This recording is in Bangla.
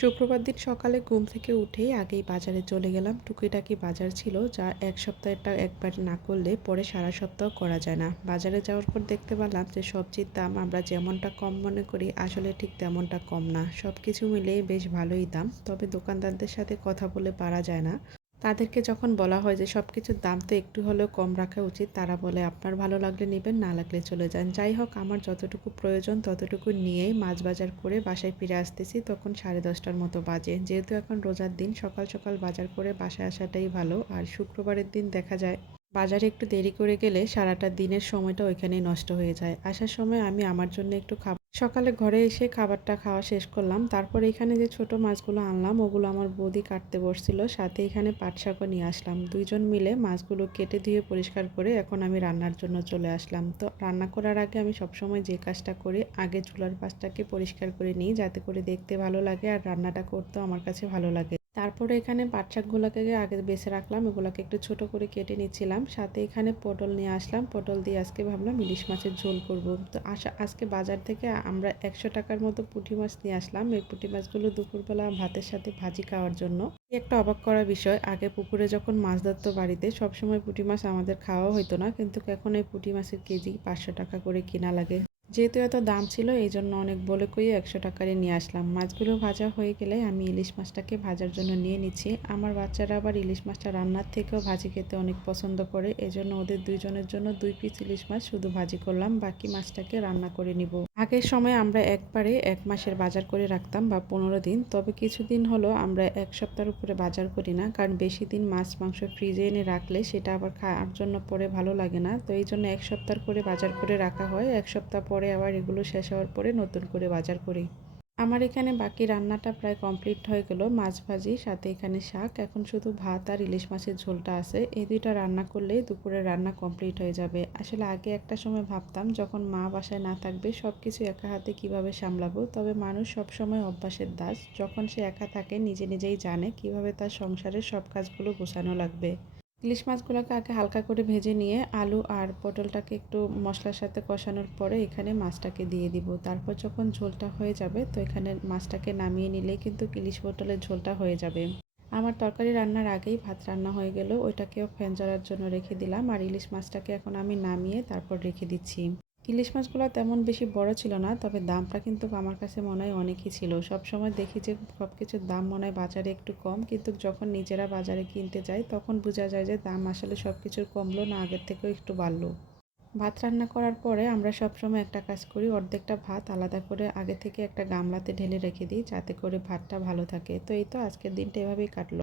শুক্রবার দিন সকালে ঘুম থেকে উঠেই আগেই বাজারে চলে গেলাম। টুকিটাকি বাজার ছিল যা এক সপ্তাহেরটা একবার না করলে পরে সারা সপ্তাহ করা যায় না। বাজারে যাওয়ার পর দেখতে পেলাম যে সবজির দাম আমরা যেমনটা কম মনে করি আসলে ঠিক তেমনটা কম না। সব কিছু মিলিয়ে বেশ ভালোই দাম, তবে দোকানদারদের সাথে কথা বলে পারা যায় না। তাদেরকে যখন বলা হয় যে সবকিছুর দাম তো একটু হলেও কম রাখা উচিত, তারা বলে আপনার ভালো লাগলে নেবেন, না লাগলে চলে যান। যাই হোক, আমার যতটুকু প্রয়োজন ততটুকু নিয়েই মাছ বাজার করে বাসায় ফিরে আসতেছি, তখন 10:30টার মতো বাজে। যেহেতু এখন রোজার দিন, সকাল সকাল বাজার করে বাসায় আসাটাই ভালো। আর শুক্রবারের দিন দেখা যায় বাজারে একটু দেরি করে গেলে সারাটা দিনের সময়টা ওইখানেই নষ্ট হয়ে যায়। আসার সময় আমি আমার জন্য একটু সকালে ঘরে এসে খাবারটা খাওয়া শেষ করলাম। তারপর এখানে যে ছোট মাছগুলো আনলাম ওগুলো আমার বৌদি কাটতে বসছিল, সাথে এখানে পাট শাকও নিয়ে আসলাম। দুইজন মিলে মাছগুলো কেটে ধুয়ে পরিষ্কার করে এখন আমি রান্নার জন্য চলে আসলাম। তো রান্না করার আগে আমি সবসময় যে কাজটা করি, আগে চুলার পাশটাকে পরিষ্কার করে নিই, যাতে করে দেখতে ভালো লাগে আর রান্নাটা করতেও আমার কাছে ভালো লাগে। তারপরে এখানে পাট শাকগুলোকে আগে বেছে রাখলাম, এগুলোকে একটু ছোট করে কেটে নিচ্ছিলাম। সাথে এখানে পটল নিয়ে আসলাম, পটল দিয়ে আজকে ভাবলাম ইলিশ মাছের ঝোল করব। তো আজকে বাজার থেকে আমরা 100 টাকার মতো পুঁটি মাছ নিয়ে আসলাম। এই পুঁটি মাছগুলো দুপুরবেলা ভাতের সাথে ভাজি খাওয়ার জন্য। একটা অবাক করা বিষয়, আগে পুকুরে যখন মাছ ধরতো বাড়িতে সবসময় পুঁটি মাছ আমাদের খাওয়া হতো না, কিন্তু এখন এই পুঁটি মাছের কেজি 500 টাকা করে কিনা লাগে। যেহেতু এত দাম ছিল এই জন্য অনেক বলে কই 100 টাকারই নিয়ে আসলাম। মাছগুলো ভাজা হয়ে গেলে আমি ইলিশ মাছটাকে ভাজার জন্য নিয়ে নিচ্ছি। আমার বাচ্চারা আবার ইলিশ মাছটা রান্নার থেকেও ভাজি খেতে অনেক পছন্দ করে, এজন্য ওদের দুইজনের জন্য 2 পিস ইলিশ মাছ শুধু ভাজি করলাম, বাকি মাছটাকে রান্না করে নিব। আগের সময় আমরা একবারে 1 মাসের বাজার করে রাখতাম বা 15 দিন, তবে কিছুদিন হলো আমরা 1 সপ্তাহের উপরে বাজার করি না, কারণ বেশি দিন মাছ মাংস ফ্রিজে এনে রাখলে সেটা আবার খাওয়ার জন্য পরে ভালো লাগে না। তো এই জন্য 1 সপ্তাহ করে বাজার করে রাখা হয়, 1 সপ্তাহ পরে আবার এগুলো শেষ হওয়ার পরে নতুন করে বাজার করি। আমার এখানে বাকি রান্নাটা প্রায় কমপ্লিট হয়ে গেল, মাছ ভাজি সাথে এখানে শাক। এখন শুধু ভাত আর ইলিশ মাছের ঝোলটা আছে, এই দুইটা রান্না করলেই দুপুরের রান্না কমপ্লিট হয়ে যাবে। আসলে আগে একটা সময় ভাবতাম যখন মা বাসায় না থাকবে সব কিছু একা হাতে কিভাবে সামলাবো, তবে মানুষ সব সময় অভ্যাসের দাস। যখন সে একা থাকে নিজে নিজেই জানে কিভাবে তার সংসারের সব কাজগুলো গোছানো লাগবে। ইলিশ মাছগুলোকে আগে হালকা করে ভেজে নিয়ে আলু আর পটলটাকে একটু মশলার সাথে কষানোর পরে এখানে মাছটাকে দিয়ে দিব। তারপর যখন ঝোলটা হয়ে যাবে তো এখানে মাছটাকে নামিয়ে নিলেই কিন্তু ইলিশ পটলের ঝোলটা হয়ে যাবে। আমার তরকারি রান্নার আগেই ভাত রান্না হয়ে গেল, ওইটাকেও ফ্যান ঝরার জন্য রেখে দিলাম। আর ইলিশ মাছটাকে এখন আমি নামিয়ে তারপর রেখে দিচ্ছি। ইলিশ মাছগুলো তেমন বেশি বড় ছিল না, তবে দামটা কিন্তু আমার কাছে মনে হয় অনেকই ছিল। সবসময় দেখি যে সব কিছুর দাম মনে হয় বাজারে একটু কম, কিন্তু যখন নিজেরা বাজারে কিনতে যাই তখন বোঝা যায় যে দাম আসলে সব কিছুর কমলো না, আগের থেকেও একটু বাড়লো। ভাত রান্না করার পরে আমরা সবসময় একটা কাজ করি, অর্ধেকটা ভাত আলাদা করে আগে থেকে একটা গামলাতে ঢেলে রেখে দিই, যাতে করে ভাতটা ভালো থাকে। তো এই তো আজকের দিনটা এভাবেই কাটলো।